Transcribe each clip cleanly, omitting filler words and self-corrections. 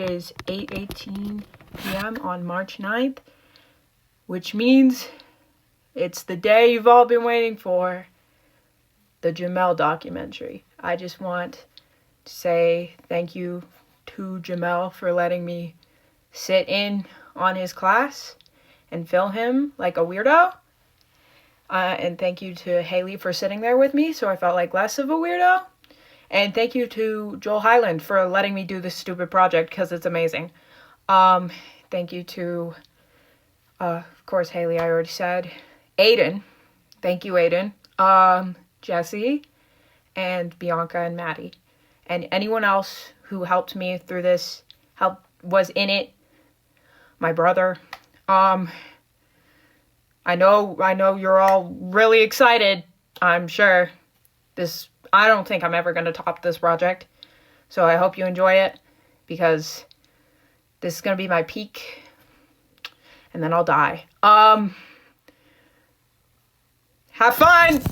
It is 8:18 p.m. on March 9th, which means it's the day you've all been waiting for, the Jamel documentary. I just want to say thank you to Jamel for letting me sit in on his class and film him like a weirdo. And thank you to Haley for sitting there with me so I felt like less of a weirdo. And thank you to Joel Highland for letting me do this stupid project because it's amazing. Thank you to, of course, Haley, I already said. Aiden. Thank you, Aiden. Jesse. And Bianca and Maddie. And anyone else who helped me through this, was in it. My brother. I know you're all really excited, I'm sure. I don't think I'm ever going to top this project. So I hope you enjoy it, because this is going to be my peak, and then I'll die. Have fun!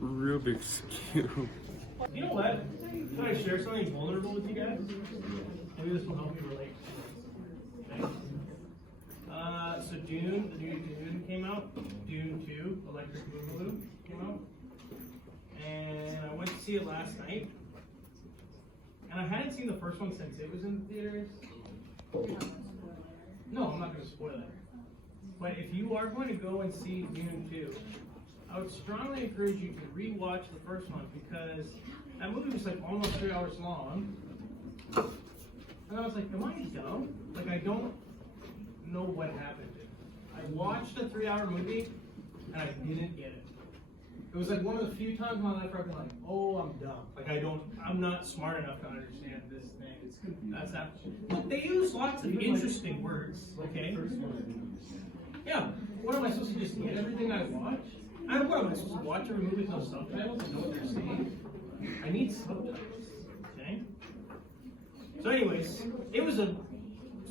Rubik's Cube. You know what? Can I share something vulnerable with you guys? Maybe this will help you relate. Okay. So Dune, the new Dune came out. Dune 2, Electric Boogaloo came out. And I went to see it last night. And I hadn't seen the first one since it was in the theaters. No, I'm not going to spoil it. But if you are going to go and see Dune 2, I would strongly encourage you to re-watch the first one, because that movie was like almost 3 hours long. And I was like, am I dumb? Like, I don't know what happened. I watched a 3-hour movie and I didn't get it. It was like one of the few times in my life where I've been like, oh, I'm dumb. Like, I'm not smart enough to understand this thing. That's happening. Look, they use lots of interesting words, okay? Yeah, what am I supposed to just get everything I watch? What am I supposed to watch every movie with no subtitles and know what they're saying? I need subtitles, okay? So anyways, it was a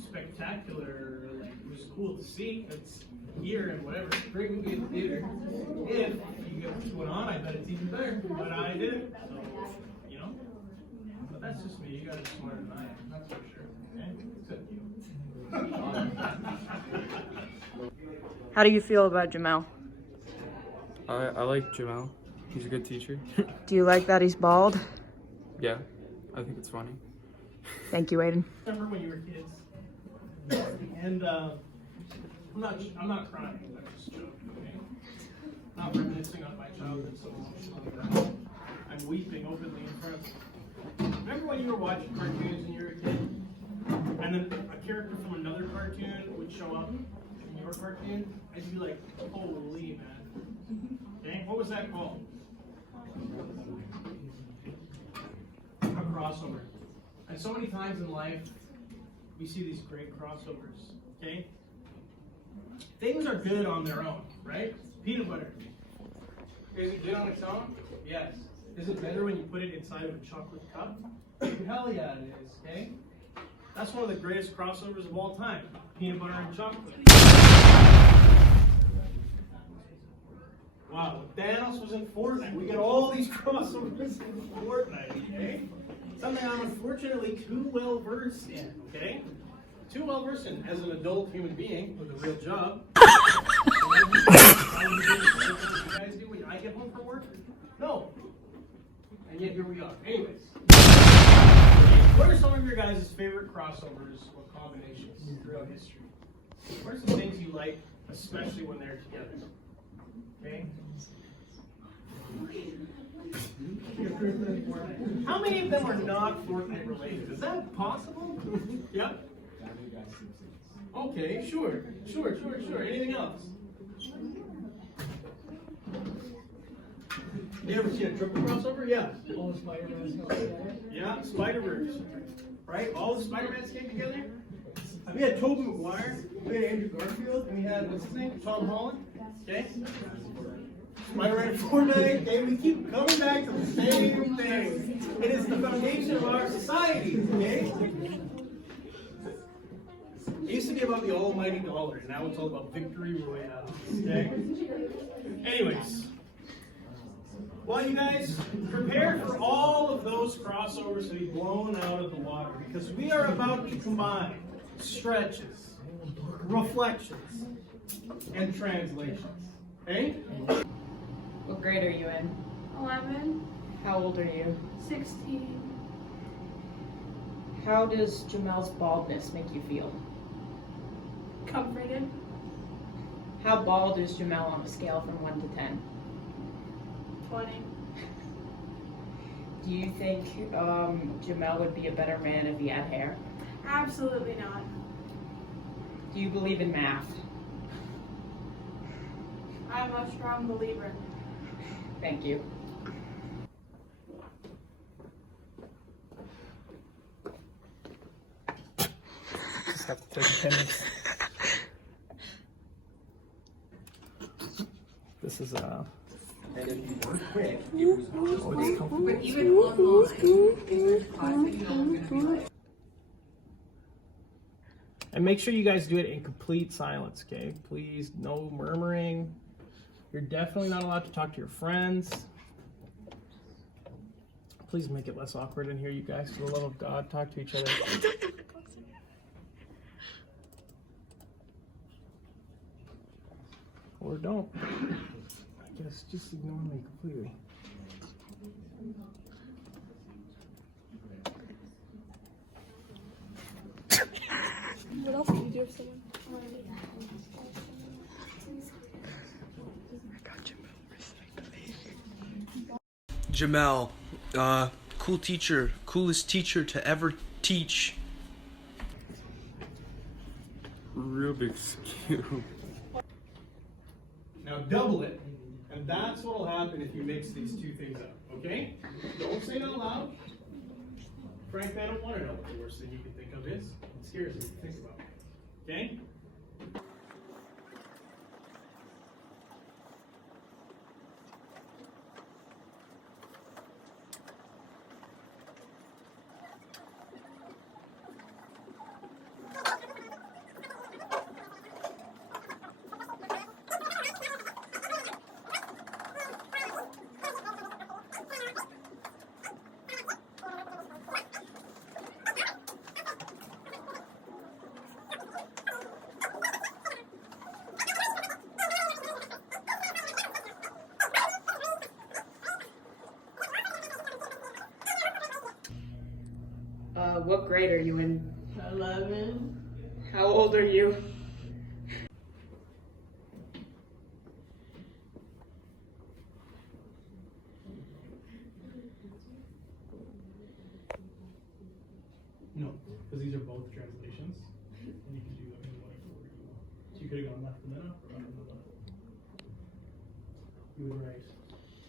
spectacular, like, it was cool to see. It's here and whatever, great movie in the theater. If you get what's going on, I bet it's even better, but I didn't, so, you know? But that's just me, you guys are smarter than I am, that's for sure, okay? Except you. How do you feel about Jamel? I like Jamel. He's a good teacher. Do you like that he's bald? Yeah, I think it's funny. Thank you, Aiden. Remember when you were kids? And I'm not crying. I'm just joking. Okay? Not reminiscing on my childhood so emotionally. I'm weeping openly in front of you. Remember when you were watching cartoons when you were a kid, and then a character from another cartoon would show up in your cartoon, and you'd be like, "Holy man!" Okay, what was that called? A crossover. And so many times in life, we see these great crossovers, okay? Things are good on their own, right? Peanut butter. Is it good on its own? Yes. Is it better when you put it inside of a chocolate cup? Hell yeah, it is, okay? That's one of the greatest crossovers of all time. Peanut butter and chocolate. Wow, Thanos was in Fortnite. We get all these crossovers in Fortnite, okay? Something I'm unfortunately too well versed in, okay? Too well versed in as an adult human being with a real job. What do you guys do when I get home from work? No. And yet here we are. Anyways. What are some of your guys' favorite crossovers or combinations throughout history? What are some things you like, especially when they're together? Okay. How many of them are not Fortnite related? Is that possible? Yep. Okay, sure. Anything else? You ever seen a triple crossover? Yeah. All the Spider-Mans. Yeah, Spider-Verse. Right? All the Spider-Mans came together? We had Tobey Maguire, we had Andrew Garfield, and we had, what's his name? Tom Holland. Okay? Spider-Man Fortnite, okay? We keep coming back to the same thing. It is is the foundation of our society, okay? It used to be about the almighty dollar, and now it's all about victory royale, okay? Anyways, well, you guys, prepare for all of those crossovers to be blown out of the water, because we are about to combine stretches, reflections, and translations, okay? What grade are you in? 11, How old are you? 16, How does Jamel's baldness make you feel? comforted, How bald is Jamel on a scale from 1 to 10? 20. Do you think Jamel would be a better man if he had hair? Absolutely not. Do you believe in math? I'm a strong believer. Thank you. Just have to take attendance. This is And if you weren't quick, it was always comfortable. But even online, is there class that you know is going to be like, And make sure you guys do it in complete silence, okay? Please, no murmuring. You're definitely not allowed to talk to your friends. Please make it less awkward in here, you guys. For the love of God, talk to each other. Or don't. I guess just ignore me completely. What else did you do if someone? Jamel, cool teacher, coolest teacher to ever teach. Rubik's Cube. Now double it, and that's what will happen if you mix these two things up, okay? Don't say it out loud. Frankly, I don't want to know what the worst thing you can think of is. It scares me to think about it, okay? What grade are you in? 11. How old are you? No, because these are both translations, and you can do them in whatever order you want. So you could have gone left and then up, or up and then left. You would write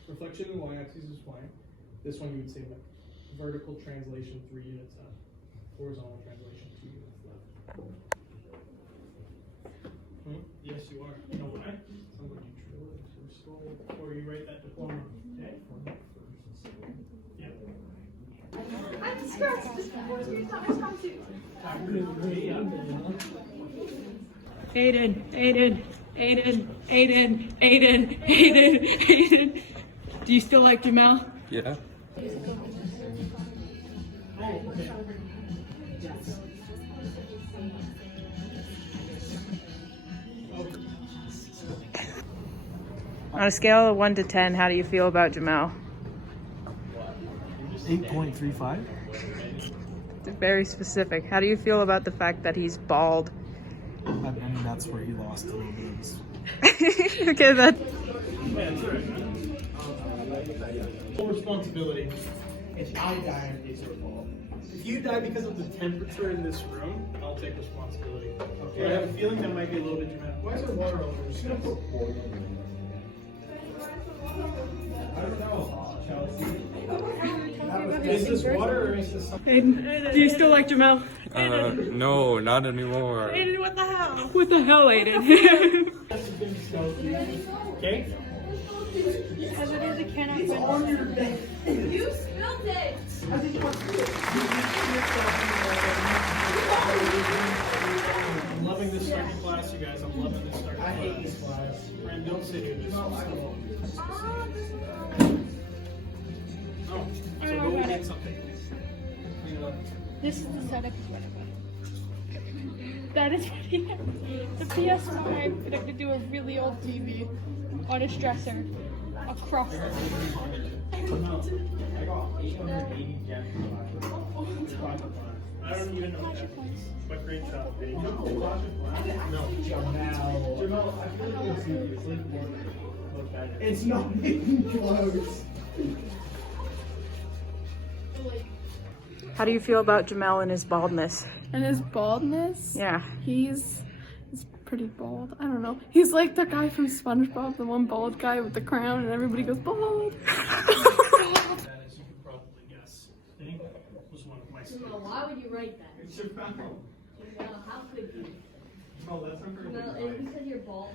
reflection and y-axis is fine. This one you would say like vertical translation 3 units up, horizontal translation 2 units left. Yes, you are. You know why? Somebody drew it or stole, or you write that diploma. Okay. Yeah. I'm scratched. This is not my strong suit. Aiden, Aiden, Aiden, Aiden, Aiden, Aiden, Aiden. Do you still like Jamel? Yeah. On a scale of 1 to 10, how do you feel about Jamel? 8.35. Very specific. How do you feel about the fact that he's bald? I mean, that's where he lost a little bit of his. Okay, that. Full responsibility. If I die, it's your fault. If you die because of the temperature in this room, I'll take responsibility. Okay. I have a feeling that might be a little bit dramatic. Why is there water over here? I don't know, Chelsea. Is this water or is this something? Aiden, do you still like Jamel? No, not anymore. Aiden, what the hell? What the hell, Aiden? Okay? As it is, it cannot. It's on your bed. You spilled it. I'm loving this starting class, you guys. I'm loving this starting class. I hate this class. Brand, don't sit here. Just oh, so go and get something. This is the setup. That is the PS5 connected to a really old TV on a stressor across the I got 880 gems. I don't even know that. But great job. No. Jamel, I feel like it's not even close. How do you feel about Jamel and his baldness? And his baldness? Yeah. He's pretty bald. I don't know. He's like the guy from SpongeBob, the one bald guy with the crown, and everybody goes bald. That is, you can probably guess. Think was one of my Well, why would you write that? It's your mouth. Well, how could you? No, that's not very Well, good. it's because you're bald.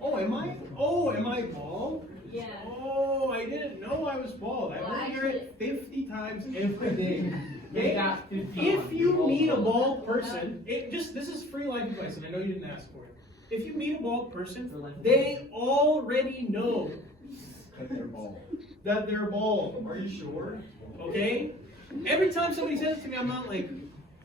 Oh, am I? Oh, am I bald? Yeah. Oh, I didn't know I was bald. I Well, only hear it 50 times every day. Yeah. If you meet a bald person, this is free life advice, and I know you didn't ask for it. If you meet a bald person, they already know That they're bald. that they're bald. Are you sure? Okay? Every time somebody says it to me, I'm not like,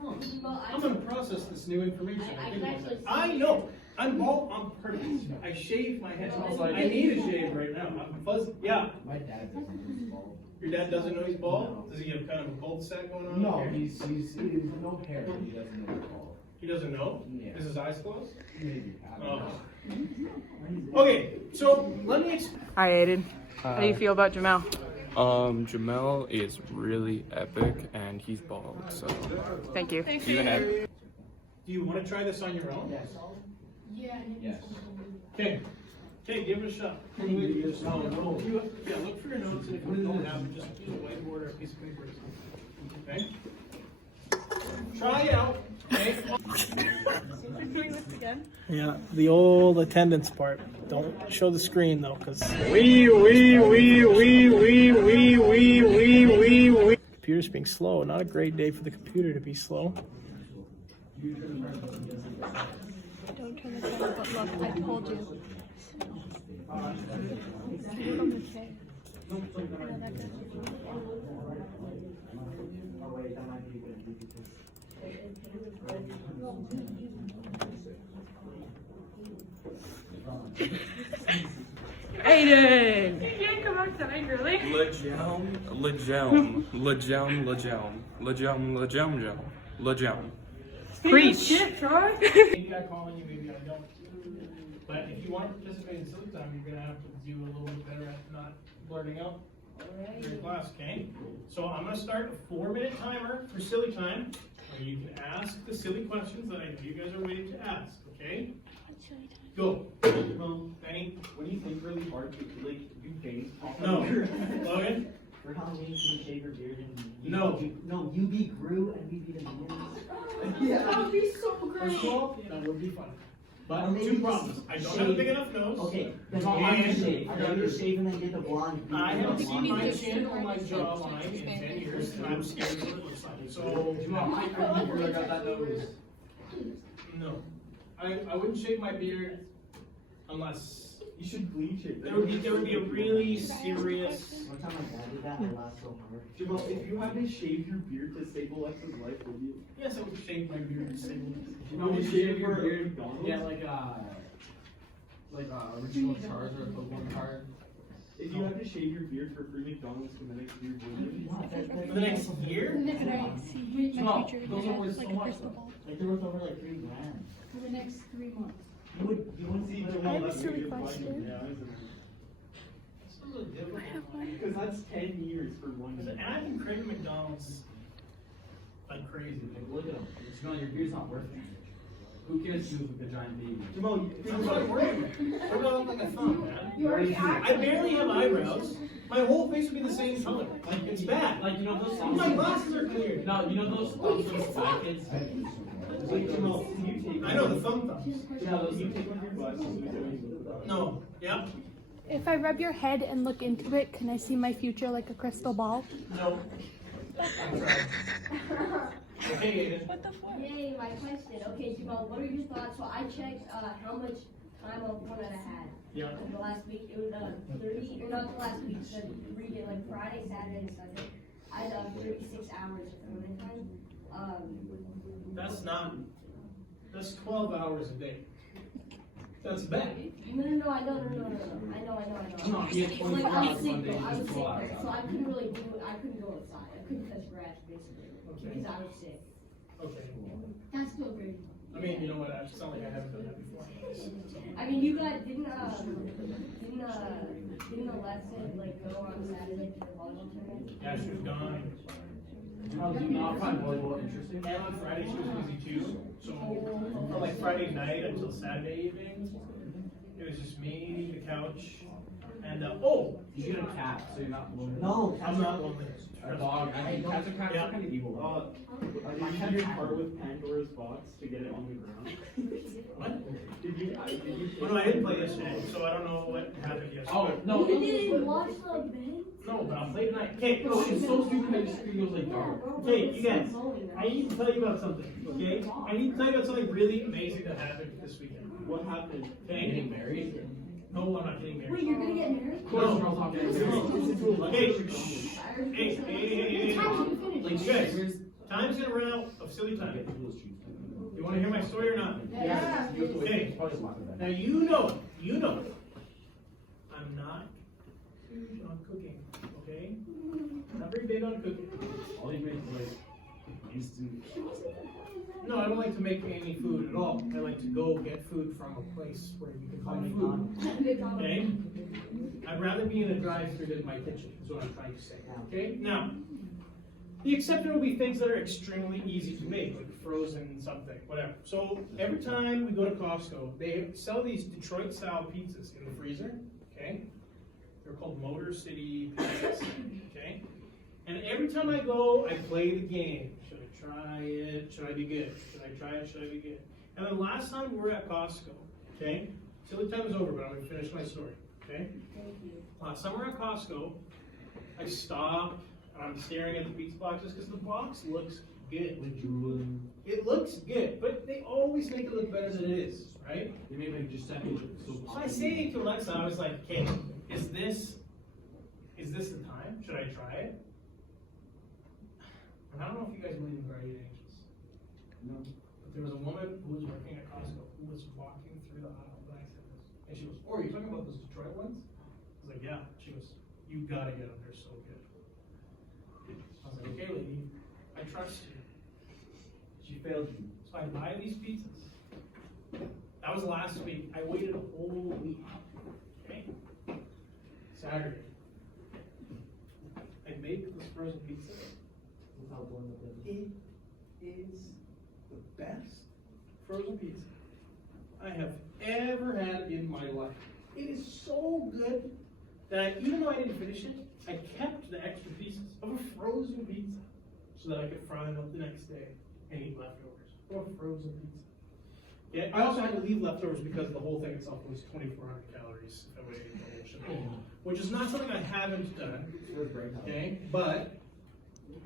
oh, Well, I'm gonna process this new information. I can actually I know. I'm bald on purpose. I shave my head. I need a shave right now. I'm fuzzy. Yeah. My dad doesn't know he's bald. Your dad doesn't know he's bald? Does he have kind of a cul-de-sac going on? No, here? he's no hair. He doesn't know he's bald. He doesn't know? Yeah. Is his eyes closed? Maybe. I don't Oh. know. Okay, so let me explain. Hi, Aiden. How do you feel about Jamel? Jamel is really epic, and he's bald, so Thank you. even at Do you want to try this on your own? Yes. Yes. Okay. Okay, give it a shot. Yeah, look for your notes, and if you don't have it, just use a whiteboard or a piece of paper or something. Okay? Try it out. Okay? Yeah, the old attendance part. Don't show the screen though, because computer's being slow. Not a great day for the computer to be slow. Don't turn the camera, but look, I told you. From the chair. I know that guy. Aiden! You can't come outside, really? Lejem. Preach! Maybe I call on you, maybe I don't. But if you want to participate in silly time, you're gonna have to do a little bit better at not blurting out your class, okay? So I'm gonna start a 4-minute timer for silly time, where you can ask the silly questions that I know you guys are waiting to ask, okay? Go. Benny? When you think really hard, you face. No. Logan? For Halloween, you shave your beard and No. you be Gru and we be the minions. That would be so First great. of all, that would be fun. Or But maybe two just problems. I don't have a big enough nose. Okay, then And- I'm gonna shave. I'm gonna shave and then get the blonde. I haven't beard. seen my chin or my jawline in 10 years, and I'm scared of what it looks like. So, I got that nose. no. I wouldn't shave my beard unless You should bleach it. there would be a really serious. One time my dad did that, I laughed so hard. Jamal, if you had to shave your beard to save Alexa's life, would you? Yes, I would shave my beard and say, Would you shave your beard? Yeah, like original charge or Pokemon card. If you had to shave your beard for free McDonald's for the next year, would you? for the next year? And I see my future those are worth like so a much, crystal ball. Like they're worth over like $3,000. For the next 3 months. You wouldn't see I have a silly question. It's a little difficult. Because that's 10 years for one Because year. adding Craig McDonald's like crazy. Look at them. Jamal, your beard's not worth it. Who cares if you look like a giant baby? Jamal, I'm not worried. What do I look like a thumb, man? You already I barely have eyebrows. My wole face would be the same color. Like, it's bad. Like, you know those My glasses are clear. No, you know those thumbs from Spy Kids? wait, Jamal, can you take I know the thumb thumbs. Jamal, can you take one of your glasses? No. Yeah. If I rub your head and look into it, can I see my future like a crystal ball? No. I'm trying. Okay, Aiden. What the fuck? Yay, my question. Okay, Jamel, what are your thoughts? So I checked how much time off one I had. Yeah. The last week, it was 30, or not the last week, the weekend, like Friday, Saturday, and Sunday. I had 36 hours of filming time. That's 12 hours a day. That's bad. No, I know. No, he had 24 Like, I was hours sick one day, though, I was just sick 12 hours. though, so I couldn't really do it, I couldn't go outside, I couldn't touch grass basically, Okay. because I was sick. Okay. That's still great. I mean, you know what? I sound like I haven't done that before. I mean, you guys didn't Alexa like go on Saturday to the volleyball tournament? Yeah, she was gone. Oh, do you not find volleyball interesting? And on Friday she was busy too. So from like Friday night until Saturday evening, it was just me, the couch, and oh, You get a cat, so you're not lonely. No, I'm not lonely. A dog. I mean, cats are Yeah. kind of evil. Did you part with Pandora's box to get it on the ground? What? Did you? Oh no, I didn't play yesterday, so I don't know what happened yesterday. Oh, no. You didn't watch the band? No, but I'll play tonight. Okay, No, it's so stupid that the screen goes like dark. Okay, you guys, I need to tell you about something, okay? I need to tell you about something really amazing that happened this weekend. What happened? Okay? Getting married? No, I'm not getting married. Wait, you're gonna get married? Of course, we're all talking. Okay, shh. Hey. Like, You guys, time's gonna run out of silly time. You wanna hear my story or not? Yeah. Okay. Now you know, I'm not huge on cooking, okay? Not very big on cooking. All you make is like instant. No, I don't like to make any food at all. I like to go get food from a place where you can find food. Okay? I'd rather be in a drive-thru than my kitchen, is what I'm trying to say. Okay? Now, the exception will be things that are extremely easy to make, like frozen something, whatever. So every time we go to Costco, they sell these Detroit-style pizzas in the freezer. Okay? They're called Motor City pizzas. Okay? And every time I go, I play the game. Should I try it? Should I be good? Should I try it? Should I be good? And then last time we were at Costco, okay? Silly time is over, but I'm gonna finish my story, okay? Last time we were at Costco, I stopped and I'm staring at the pizza boxes because the box looks good. It looks good, but they always make it look better than it is, right? They made like just second. So I say to Alexa, I was like, okay, is this the time? Should I try it? And I don't know if you guys believe in guardian angels. No. But there was a woman who was working at Costco who was walking through the aisle when I said this. And she goes, oh, are you talking about those Detroit ones? I was like, yeah. She goes, you gotta get them, they're so good. I was like, okay, lady, I trust you. She failed you. So I buy these pizzas. That was last week. I waited a whole week. Okay? Saturday. I make this frozen pizza. It is the best frozen pizza I have ever had in my life. It is so good that even though I didn't finish it, I kept the extra pieces of a frozen pizza so that I could fry them up the next day and eat leftovers of a frozen pizza. Yeah, I also had to leave leftovers because the whole thing itself was 2,400 calories if I would eat the whole shit, which is not something I haven't done. Okay, but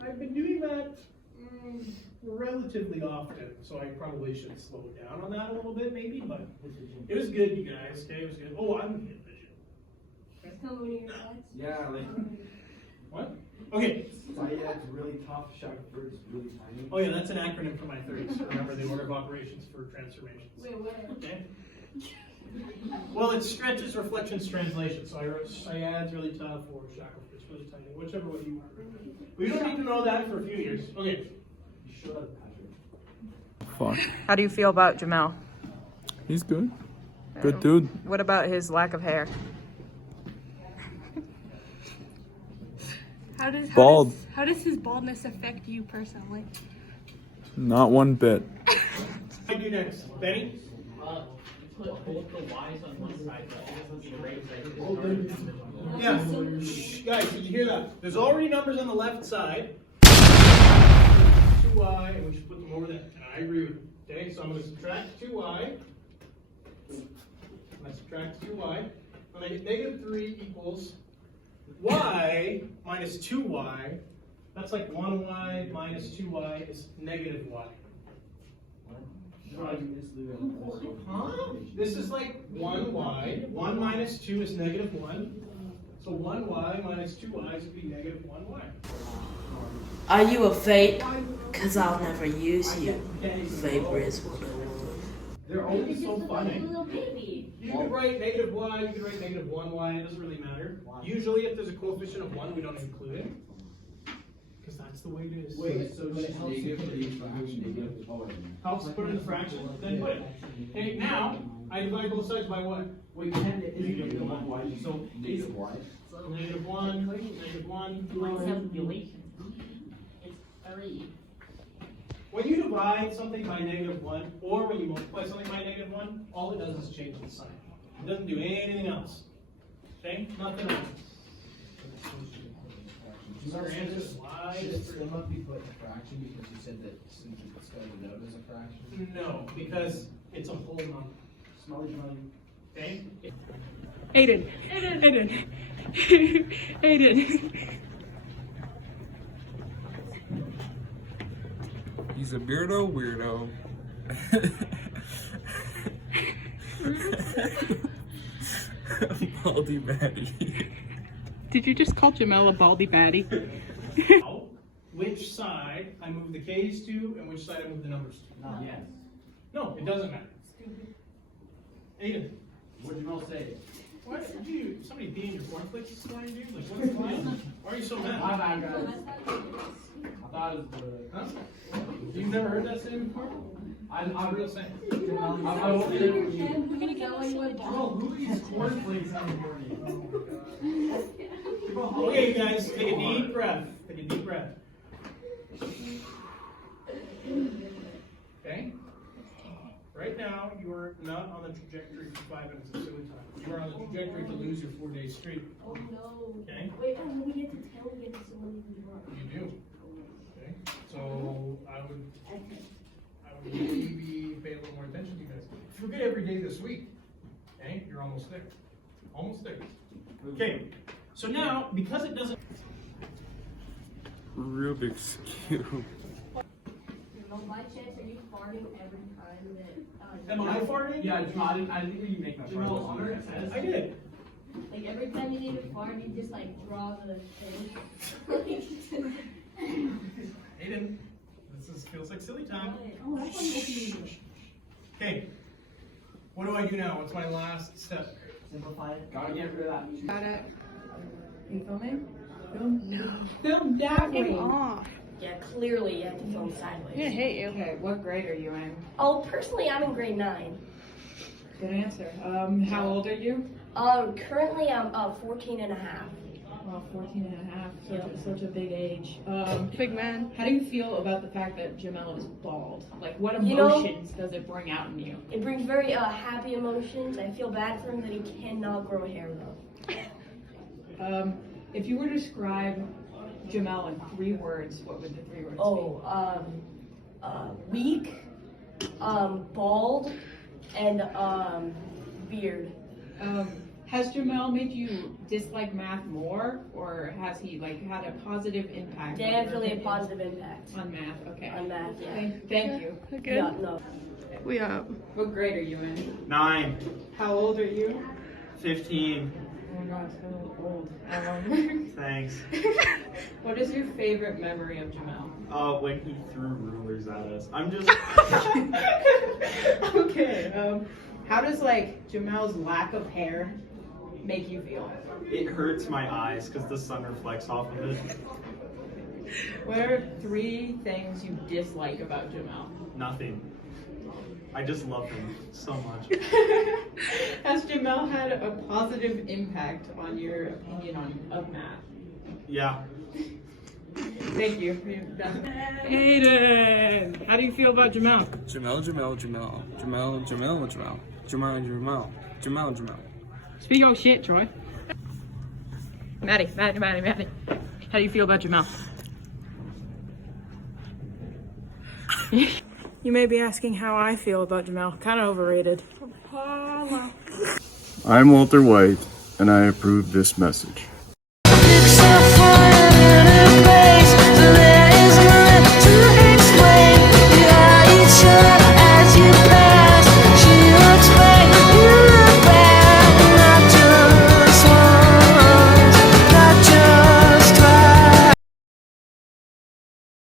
I've been doing that relatively often, so I probably should slow down on that a little bit, maybe. But it was good, you guys. Okay, it was good. Oh, I'm good. Tell me one of your thoughts. Yeah, like. What? Okay. Zayad's really tough, Shackelford's really tiny. Oh yeah, that's an acronym for my 30s. Remember the order of operations for transformations. Wait, what? Okay. Well, it's stretches, reflections, translation. So I wrote Syad's really tough or Shackelford's really tiny, whichever way you want. We don't need to know that for a few years. Okay. You should have Fuck. How do you feel about Jamel? He's good. Good dude. What about his lack of hair? Bald. How does his baldness affect you personally? Not one bit. I do next. Benny? put both the Y's on one side, but it doesn't need a raise side. Yeah. Shh, guys, did you hear that? There's already numbers on the left side. 2y, and we should put them over there. And I agree with you. Okay, so I'm going to subtract 2y. I'm going to subtract 2y. negative 3 equals y minus 2y. That's like 1y minus 2y is negative y. Huh? This is like 1y. 1 minus 2 is negative 1. So 1y minus 2y would be negative 1y. Are you a fake? Cause I'll never use you. Favorites 101. They're always so funny. Little baby. You could write negative y, you could write negative 1y, it doesn't really matter. Usually if there's a coefficient of 1, we don't include it. Because that's the way it is. Wait, so it helps you put it in fraction. Helps put it in a fraction, then put it. Okay, now, I divide both sides by what? Well, you can if you do one y, so negative y. Negative 1, negative 1. When you divide something by negative 1, or when you multiply something by negative 1, all it does is change the sign. It doesn't do anything else. Okay? Nothing else. So your answer is y is 3. It must be put in a fraction because you said that since you started out as a fraction. No, because it's a whole number. Smelly. Okay? Aiden. Aiden. He's a beardo weirdo. Baldy Batty. Did you just call Jamel a baldy batty? Which side I move the k's to and which side I move the numbers to? Not yes. No, it doesn't matter. Aiden. What did Jamel say? Why did you, somebody pee in your cornflakes this morning, dude? Like, what's the deal? Why are you so mad? My bad, guys. I thought it was the. Huh? You've never heard that saying before? I'm Real saying. I won't get it from you. We're gonna get one more ball. Who eats cornflakes on the morning? Okay, you guys, take a deep breath. Take a deep breath. Okay? Right now, you are not on the trajectory for 5 minutes of silly time. You are on the trajectory to lose your 4-day streak. Oh no. Okay? Wait, we get to tell we get to someone who's wrong. You do. Okay? So I would maybe pay a little more attention to you guys. If you're good every day this week, okay, you're almost there. Almost there. Okay. So now, because it doesn't. Rubik's Cube. No, by chance, are you farting every time that? Am I farting? Yeah, Jamal, I think you make that Jamal, on our test? I did. Like every time you need to fart, you just like draw the thing. Aiden, feels like silly time. Oh, that's what makes me. Okay. What do I do now? What's my last step? Simplify it. Gotta get rid of that. Got it. You filming? Film? No. Film that way. Off. Yeah, clearly you have to film sideways. I'm gonna hate you. Okay, what grade are you in? Oh, personally, I'm in grade 9. Good answer. How old are you? Currently I'm 14 and a half. Well, 14 and a half. Such a big age. Big man. How do you feel about the fact that Jamel is bald? Like, what You know- emotions does it bring out in you? It brings very happy emotions. I feel bad for him that he cannot grow hair though. If you were to describe Jamel in 3 words, what would the 3 words be? Weak, bald, and beard. Has Jamel made you dislike math more, or has he had a positive impact? Definitely a positive impact on math. Okay. on math. Yeah. Thank you. Good. Yeah, no. We up. What grade are you in? 9, How old are you? 15. Oh my God, so old. Thanks. What is your favorite memory of Jamel? When he threw rulers at us. I'm just. Okay. How does Jamel's lack of hair make you feel? It hurts my eyes because the sun reflects off of it. What are 3 things you dislike about Jamel? Nothing. I just love him so much. Has Jamel had a positive impact on your opinion of math? Yeah. Thank you. Aiden, how do you feel about Jamel? Jamel. Speak your shit, Troy. Maddie. How do you feel about Jamel? You may be asking how I feel about Jamel. Kind of overrated. I'm Walter White. and I approve this message.